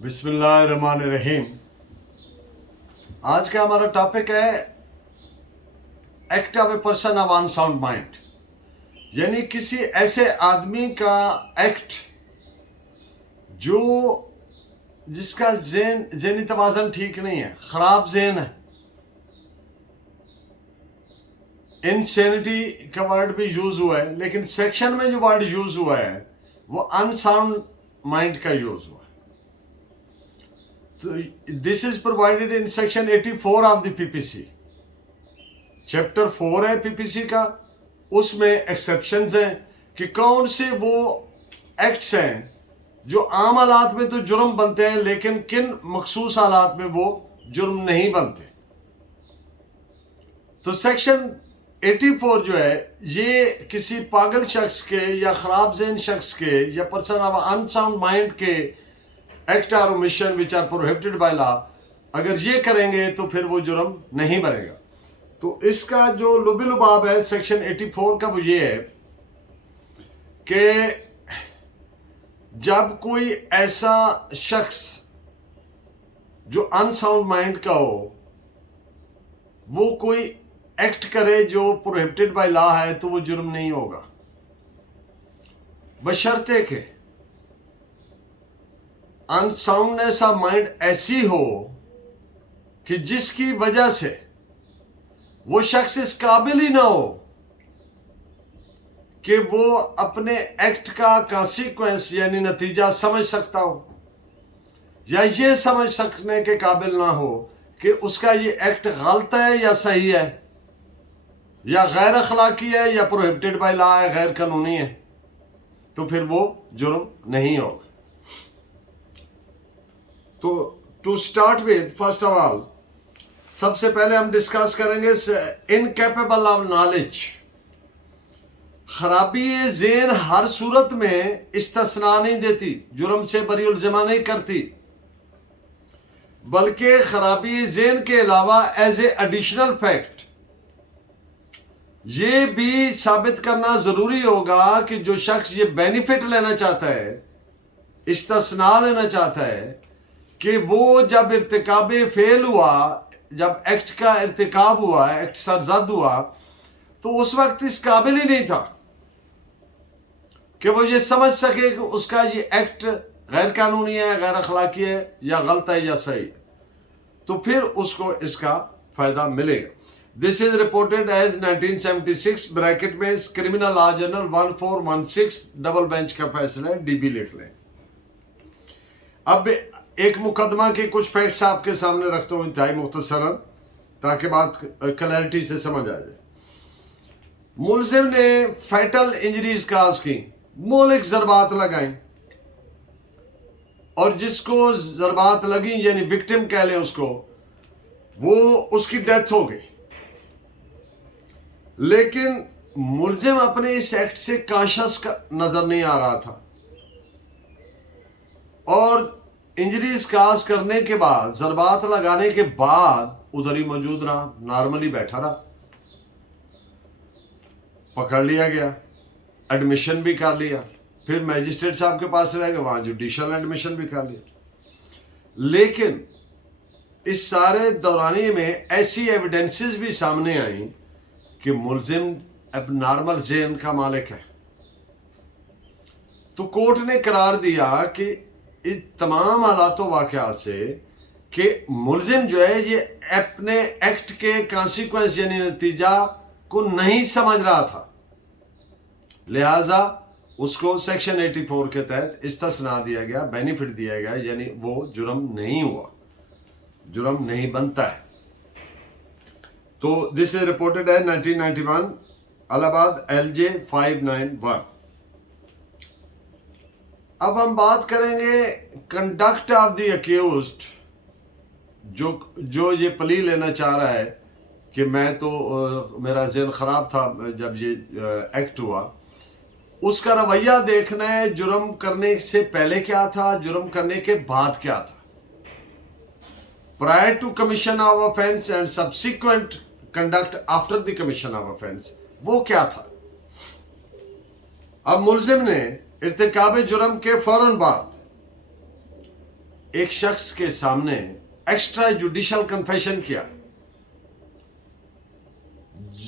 बिस्मिल्लाहिर्रहमानिर्रहीम। आज का हमारा टॉपिक है act of a person of unsound mind, यानी किसी ऐसे आदमी का एक्ट जो जिसका ज़हनी तवाज़ुन ठीक नहीं है, ख़राब ज़हन है। इनसेनिटी का वर्ड भी यूज़ हुआ है, लेकिन सेक्शन में जो वर्ड यूज़ हुआ है वो अनसाउंड माइंड का यूज़ हुआ है। तो this is provided in section 84 of the PPC. Chapter 4 है पीपीसी का, उसमें एक्सेप्शंस हैं कि कौन से वो एक्ट्स हैं जो आम हालात में तो जुर्म बनते हैं, लेकिन किन मखसूस हालात में वो जुर्म नहीं बनते। तो सेक्शन 84 जो है ये किसी पागल शख्स के या ख़राब ज़हन शख्स के या पर्सन ऑफ अनसाउंड माइंड के एक्ट और omission which are prohibited by law, अगर ये करेंगे तो फिर वो जुर्म नहीं बनेगा। तो इसका जो लुबे-लुबाब है सेक्शन 84 का वो ये है कि जब कोई ऐसा शख्स जो अनसाउंड माइंड का हो वो कोई एक्ट करे जो प्रोहिबिटेड बाय लॉ है तो वो जुर्म नहीं होगा, बशर्ते के अनसाउंडनेस ऑफ माइंड ऐसी हो कि जिसकी वजह से वो शख्स इस काबिल ही ना हो कि वो अपने एक्ट का कॉन्सिक्वेंस यानी नतीजा समझ सकता हो, या ये समझ सकने के काबिल ना हो कि उसका ये एक्ट गलत है या सही है, या गैर अखलाकी है या प्रोहिबिटेड बाय लॉ है, गैर कानूनी है, तो फिर वो जुर्म नहीं होगा। तो to start with, first of all सबसे पहले हम डिस्कस करेंगे इनकैपेबल ऑफ नॉलेज। खराबी ज़हन हर सूरत में इस्तिस्ना नहीं देती, जुर्म से बरीउल ज़िम्मा नहीं करती, बल्कि खराबी ज़हन के अलावा एज ए एडिशनल फैक्ट ये भी साबित करना ज़रूरी होगा कि जो शख्स ये बेनिफिट लेना चाहता है, इस्तिस्ना लेना चाहता है कि वो जब इर्तिकाब फेल हुआ, जब एक्ट का इर्तिकाब हुआ, एक्ट सरजद हुआ, तो उस वक्त इस काबिल ही नहीं था कि वो ये समझ सके कि उसका ये एक्ट गैर कानूनी है, गैर अखलाकी है, या गलत है या सही है, तो फिर उसको इसका फायदा मिलेगा। This is reported as 1976 bracket में criminal law journal 1416, double bench का फैसला है, डीबी लिख लें। अब एक मुकदमा के कुछ फैक्ट्स आपके सामने रखता हूं इंतहाई मुख्तसरन, ताकि बात क्लैरिटी से समझ आ जाए। मुलजिम ने फैटल इंजरीज काज की, मौलिक ज़रबात लगाई, और जिसको ज़रबात लगी यानी विक्टिम कह लें उसको, वो उसकी डेथ हो गई, लेकिन मुलजिम अपने इस एक्ट से कॉन्शियस नजर नहीं आ रहा था, और इंजरीज काज करने के बाद, ज़रबात लगाने के बाद उधर ही मौजूद रहा, नॉर्मली बैठा रहा। पकड़ लिया गया, एडमिशन भी कर लिया, फिर मैजिस्ट्रेट साहब के पास रह गए, वहां जुडिशल एडमिशन भी कर लिया। लेकिन इस सारे दौरानिए में ऐसी एविडेंसेस भी सामने आई कि मुलजिम अब नॉर्मल ज़हन का मालिक है। तो कोर्ट ने करार दिया कि इस तमाम हालातों वाक़यात से कि मुलजिम जो है ये अपने एक्ट के कॉन्सिक्वेंस यानी नतीजा को नहीं समझ रहा था, लिहाजा उसको सेक्शन 84 के तहत इस्तिस्ना दिया गया, बेनिफिट दिया गया, यानी वो जुर्म नहीं हुआ, जुर्म नहीं बनता है। तो दिस इज रिपोर्टेड है 1991 इलाहाबाद LJ 591। अब हम बात करेंगे कंडक्ट ऑफ द अक्यूज्ड, जो ये प्ली लेना चाह रहा है कि मैं तो मेरा ज़हन ख़राब था जब ये एक्ट हुआ, उसका रवैया देखना है। जुर्म करने से पहले क्या था, जुर्म करने के बाद क्या था, prior to commission of offence and subsequent conduct after the commission of offence, वो क्या था। अब मुलजिम ने इर्तिकाब जुर्म के फौरन बाद ایک شخص کے سامنے ایکسٹرا جوڈیشل کنفیشن کیا.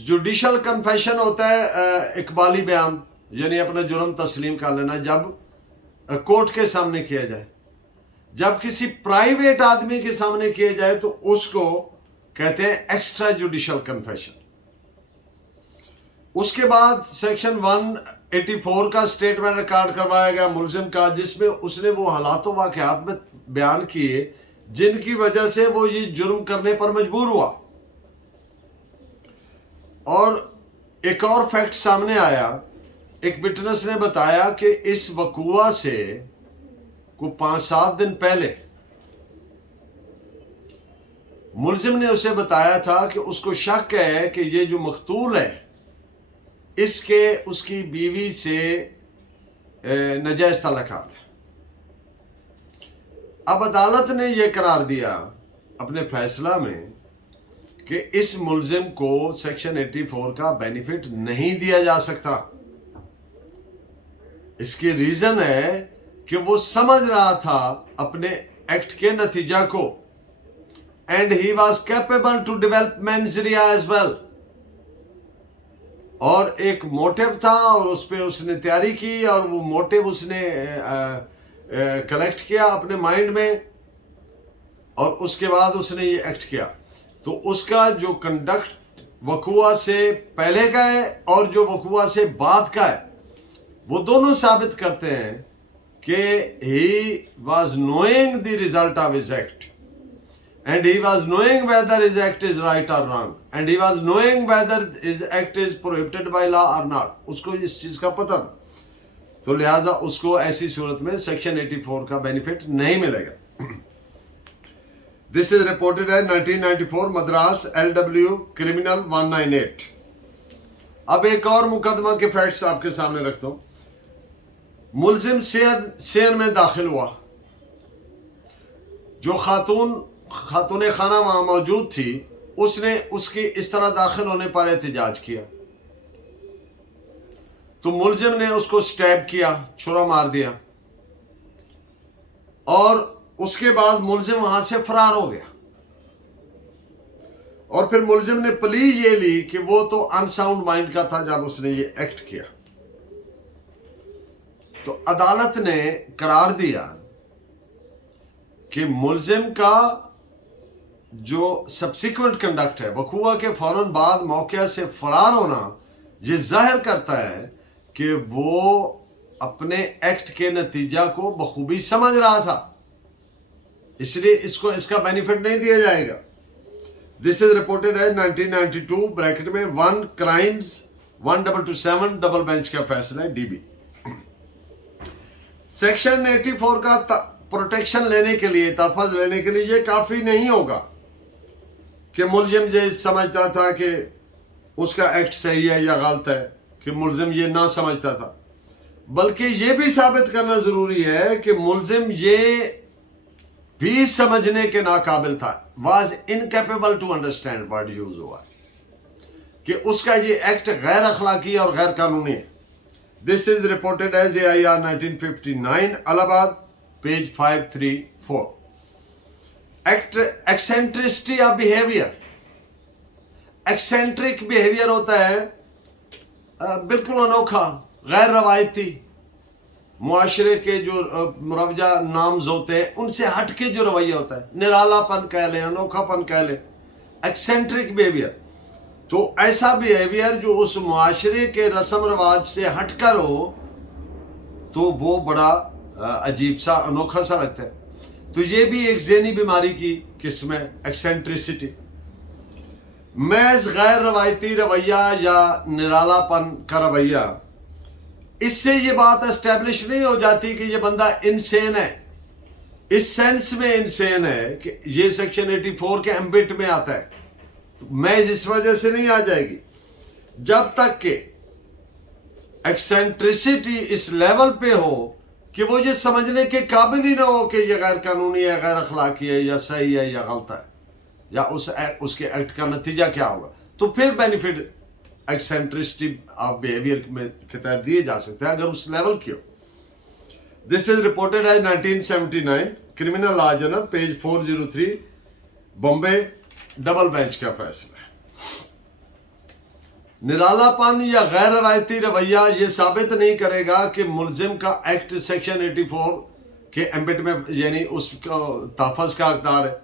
جوڈیشل کنفیشن ہوتا ہے اقبالی بیان، یعنی اپنا جرم تسلیم کر لینا جب کورٹ کے سامنے کیا جائے. جب کسی پرائیویٹ آدمی کے سامنے کیا جائے تو اس کو کہتے ہیں ایکسٹرا جوڈیشل کنفیشن. اس کے بعد سیکشن 184 کا سٹیٹمنٹ ریکارڈ کروایا گیا ملزم کا، جس میں اس نے وہ حالات و واقعات میں بیان کیے جن کی وجہ سے وہ یہ جرم کرنے پر مجبور ہوا. اور ایک اور فیکٹ سامنے آیا، ایک وٹنس نے بتایا کہ اس وقوع سے کو 5-7 دن پہلے ملزم نے اسے بتایا تھا کہ اس کو شک ہے کہ یہ جو مقتول ہے اس کی بیوی سے ناجائز تعلقات ہے. اب عدالت نے یہ قرار دیا اپنے فیصلہ میں کہ اس ملزم کو سیکشن 84 کا بینیفٹ نہیں دیا جا سکتا. اس کی ریزن ہے کہ وہ سمجھ رہا تھا اپنے ایکٹ کے نتیجہ کو، and he was capable to develop mens rea as well. اور ایک موٹیو تھا اور اس پہ اس نے تیاری کی اور وہ موٹیو اس نے کلیکٹ کیا اپنے مائنڈ میں، اور اس کے بعد اس نے یہ ایکٹ کیا. تو اس کا جو کنڈکٹ وقوع سے پہلے کا ہے اور جو وقوع سے بعد کا ہے، وہ دونوں ثابت کرتے ہیں کہ he was knowing the result of his act, and he was knowing whether his act is right or wrong, and he was knowing whether his act is prohibited by law or not. اس کو اس چیز کا پتہ تھا، تو لہٰذا اس کو ایسی صورت میں سیکشن 84 کا بینیفٹ نہیں ملے گا. This is reported as 1994 Madras LW Criminal 198. اب ایک اور مقدمہ کے فیکٹس آپ کے سامنے رکھتا ہوں. ملزم سین میں داخل ہوا، جو خاتون خانہ وہاں موجود تھی، اس نے اس کی اس طرح داخل ہونے پر احتجاج کیا. تو ملزم نے اس کو سٹیب کیا، چھرا مار دیا، اور اس کے بعد ملزم وہاں سے فرار ہو گیا. اور پھر ملزم نے پلی یہ لی کہ وہ تو انساؤنڈ مائنڈ کا تھا جب اس نے یہ ایکٹ کیا. تو عدالت نے قرار دیا کہ ملزم کا جو سبسیکوینٹ کنڈکٹ ہے، وقوع کے فوراً بعد موقع سے فرار ہونا، یہ ظاہر کرتا ہے کہ وہ اپنے ایکٹ کے نتیجہ کو بخوبی سمجھ رہا تھا، اس لیے اس کو اس کا بینیفٹ نہیں دیا جائے گا. دس از رپورٹڈ ہے 1992 بریکٹ میں 1 کرائمز 1227 ڈبل بینچ کا فیصلہ ہے DB. سیکشن 84 کا پروٹیکشن لینے کے لیے، تحفظ لینے کے لیے یہ کافی نہیں ہوگا کہ ملزم یہ سمجھتا تھا کہ اس کا ایکٹ صحیح ہے یا غلط ہے، کہ ملزم یہ نہ سمجھتا تھا، بلکہ یہ بھی ثابت کرنا ضروری ہے کہ ملزم یہ بھی سمجھنے کے ناقابل تھا، was incapable to understand word use ہوا، کہ اس کا یہ ایکٹ غیر اخلاقی اور غیر قانونی ہے. This is reported as AIR 1959 Allahabad page 534. Eccentricity of behaviour. Eccentric behaviour ہوتا ہے بالکل انوکھا، غیر روایتی، معاشرے کے جو مروجہ نامز ہوتے ہیں ان سے ہٹ کے جو رویہ ہوتا ہے، نرالا پن کہہ لیں، انوکھا پن کہہ لیں، ایکسینٹرک بیہیویئر. تو ایسا بیہیویئر جو اس معاشرے کے رسم رواج سے ہٹ کر ہو تو وہ بڑا عجیب سا انوکھا سا لگتا ہے. تو یہ بھی ایک ذہنی بیماری کی قسم ہے، ایکسینٹریسٹی. محض غیر روایتی رویہ یا نرالا پن کا رویہ، اس سے یہ بات اسٹیبلش نہیں ہو جاتی کہ یہ بندہ انسین ہے. اس سینس میں انسین ہے کہ یہ سیکشن 84 کے ایمبٹ میں آتا ہے، محض اس وجہ سے نہیں آ جائے گی. جب تک کہ ایکسینٹریسٹی اس لیول پہ ہو کہ وہ یہ سمجھنے کے قابل ہی نہ ہو کہ یہ غیر قانونی ہے، غیر اخلاقی ہے، یا صحیح ہے یا غلط ہے، یا اس کے ایکٹ کا نتیجہ کیا ہوگا، تو پھر بینیفٹ ایکسینٹریسٹی آف بیہیویئر میں کے تحت دیے جا سکتے ہیں اگر اس لیول کی ہو. This is reported as 1979 criminal law journal page 403 Bombay double bench का फैसला है। निरालापन या गैर रवायती रवैया ये साबित नहीं करेगा कि मुलजिम का एक्ट सेक्शन 84 के एम्बिट में यानी उसका तहफ़्फ़ुज़ का हकदार है,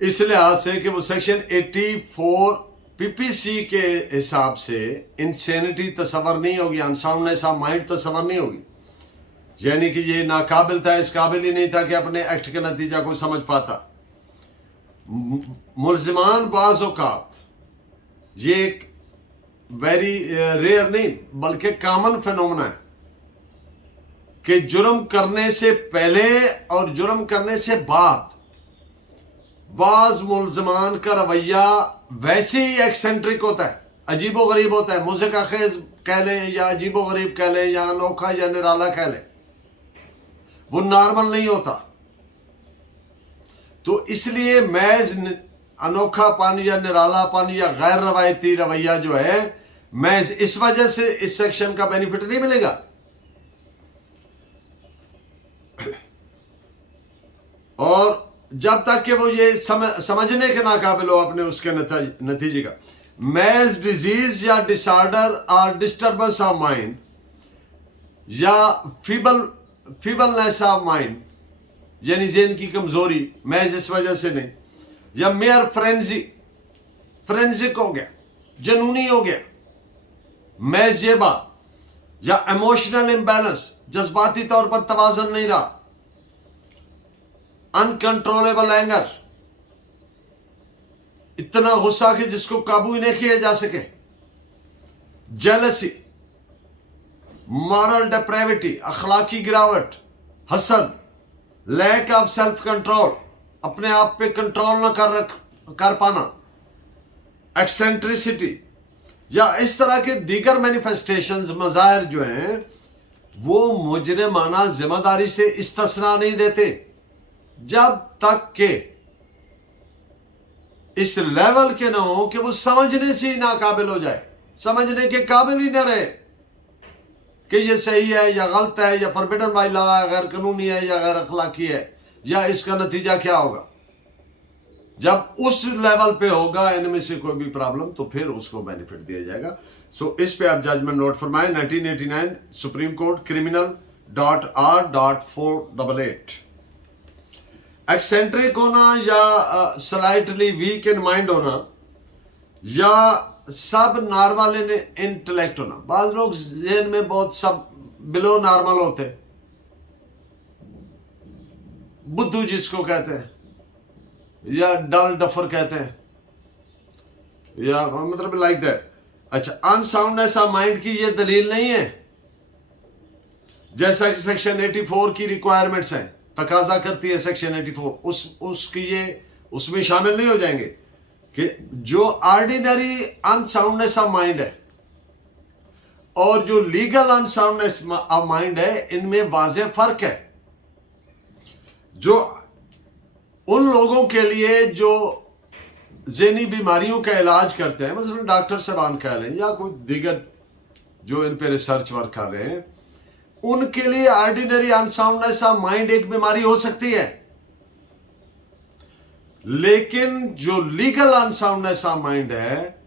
इस लिहाज से कि वो सेक्शन 84 पीपीसी के हिसाब से इंसेनिटी तस्वर नहीं होगी, अनसाउंडनेस ऑफ माइंड तस्वर नहीं होगी, यानी कि ये नाकाबिल था, इस काबिल ही नहीं था कि अपने एक्ट के नतीजा को समझ पाता। मुलजिमान बाज़ औक़ात ये एक वेरी रेयर नहीं बल्कि कॉमन फिनोमेना है कि जुर्म करने से पहले और जुर्म करने से बाद बाज़ मुलजमान का रवैया वैसे ही एक्सेंट्रिक होता है, अजीबो गरीब होता है, मुज़िका खेज कह लें या अजीबो गरीब कह लें या अनोखा या निराला कह लें, वो नॉर्मल नहीं होता। तो इसलिए महज अनोखापन या निरालापन या गैर रवायती रवैया जो है महज इस वजह से इस सेक्शन का बेनिफिट नहीं मिलेगा। और जब तक कि वो ये समझने के नाकाबिल हो अपने उसके नतीजे का, महज डिजीज या डिसऑर्डर और डिस्टर्बेंस ऑफ माइंड या फीबलनेस ऑफ माइंड यानी ज़हन की कमजोरी महज इस वजह से नहीं, या मेयर फ्रेंजिक हो गया, जनूनी हो गया महज ये बात, या इमोशनल इम्बैलेंस जज्बाती तौर पर तवाज़ुन नहीं रहा, अनकंट्रोलेबल एंगर इतना गुस्सा कि जिसको काबू ही नहीं किया जा सके, जेलसी, मॉरल डेप्रेविटी अखलाकी गिरावट, हसद, लैक ऑफ सेल्फ कंट्रोल अपने आप पे कंट्रोल ना कर पाना, एक्सेंट्रिसिटी या इस तरह के दीगर मैनिफेस्टेशंस मज़ाहिर जो हैं वो मुजरिमाना जिम्मेदारी से इस्तिस्ना नहीं देते जब तक के इस लेवल के ना हो कि वो समझने से ही नाकाबिल हो जाए, समझने के काबिल ही ना रहे कि ये सही है या गलत है या फॉरबिडन बाय लॉ है, गैर कानूनी है या गैर अखलाकी है या इसका नतीजा क्या होगा। जब उस लेवल पे होगा इनमें से कोई भी प्रॉब्लम तो फिर उसको बेनिफिट दिया जाएगा। सो इस पे आप जजमेंट नोट फरमाएं। 1989 सुप्रीम कोर्ट criminal.r.488। एक्सेंट्रिक होना या स्लाइटली वीक इन माइंड होना या सब नॉर्मल इन इंटेलेक्ट होना, बाज लोग ज़हन में बहुत सब बिलो नॉर्मल होते हैं, बुद्धू जिसको कहते हैं या डल डफर कहते हैं या मतलब लाइक दैट। अच्छा, अनसाउंडनेस ऑफ माइंड की ये दलील नहीं है, जैसा कि सेक्शन 84 की रिक्वायरमेंट्स हैं, तकाजा करती है सेक्शन 84 उसकी ये उसमें शामिल नहीं हो जाएंगे कि जो ऑर्डिनरी अनसाउंडनेस ऑफ माइंड है और जो लीगल अनसाउंडनेस ऑफ माइंड है इनमें वाज़ेह फर्क है। जो उन लोगों के लिए जो ज़हनी बीमारियों का इलाज करते हैं, मसलन डॉक्टर साहबान कह लें या कोई दीगर जो इन पे रिसर्च वर्क कर रहे हैं, उनके लिए ऑर्डिनरी अनसाउंडनेस ऑफ माइंड एक बीमारी हो सकती है, लेकिन जो लीगल अनसाउंडनेस ऑफ माइंड है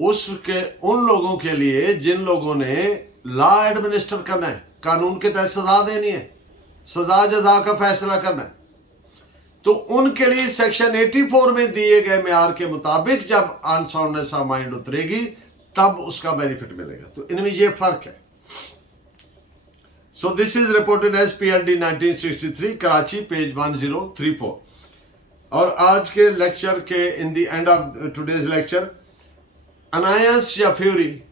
उसके उन लोगों के लिए जिन लोगों ने लॉ एडमिनिस्टर करना है, कानून के तहत सजा देनी है, सजा जजा का फैसला करना है, तो उनके लिए सेक्शन 84 में दिए गए मेयार के मुताबिक जब अनसाउंडनेस ऑफ माइंड उतरेगी तब उसका बेनिफिट मिलेगा। तो इनमें यह फर्क है। So this is reported as PRD 1963 Karachi page 1034। और आज के लेक्चर के in the end of today's lecture, अनायस या फ्यूरी,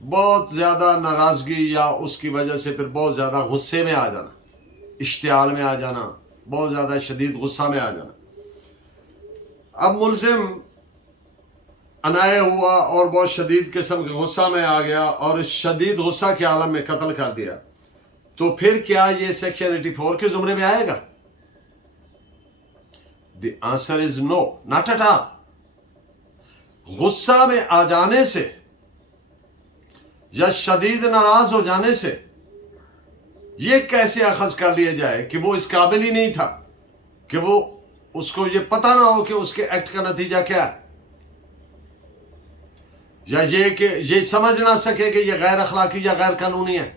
बहुत ज्यादा नाराजगी या उसकी वजह से फिर बहुत ज्यादा गुस्से में आ जाना, इश्तियाल में आ जाना, बहुत ज्यादा शदीद गुस्सा में आ जाना। अब मुलजिम अनाय हुआ और बहुत शदीद किस्म के गुस्सा में आ गया और इस शदीद गुस्सा के आलम में कत्ल कर दिया, तो फिर क्या ये सेक्शन 84 के जुमरे में आएगा? The answer is no, not at all. गुस्सा में आ जाने से या शदीद नाराज हो जाने से یہ کیسے اخذ کر لیا جائے کہ وہ اس قابل ہی نہیں تھا کہ وہ اس کو یہ پتہ نہ ہو کہ اس کے ایکٹ کا نتیجہ کیا ہے، یا یہ کہ یہ سمجھ نہ سکے کہ یہ غیر اخلاقی یا غیر قانونی ہے،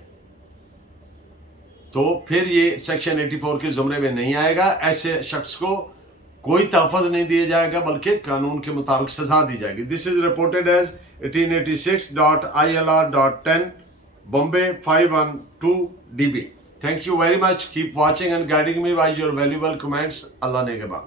تو پھر یہ سیکشن 84 کے زمرے میں نہیں آئے گا. ایسے شخص کو کوئی تحفظ نہیں دیا جائے گا بلکہ قانون کے مطابق سزا دی جائے گی. This is reported as 1886.ILR.10 Bombay 512 DB. Thank you very much. Keep watching and guiding me by your valuable comments. Allah ne ke baad.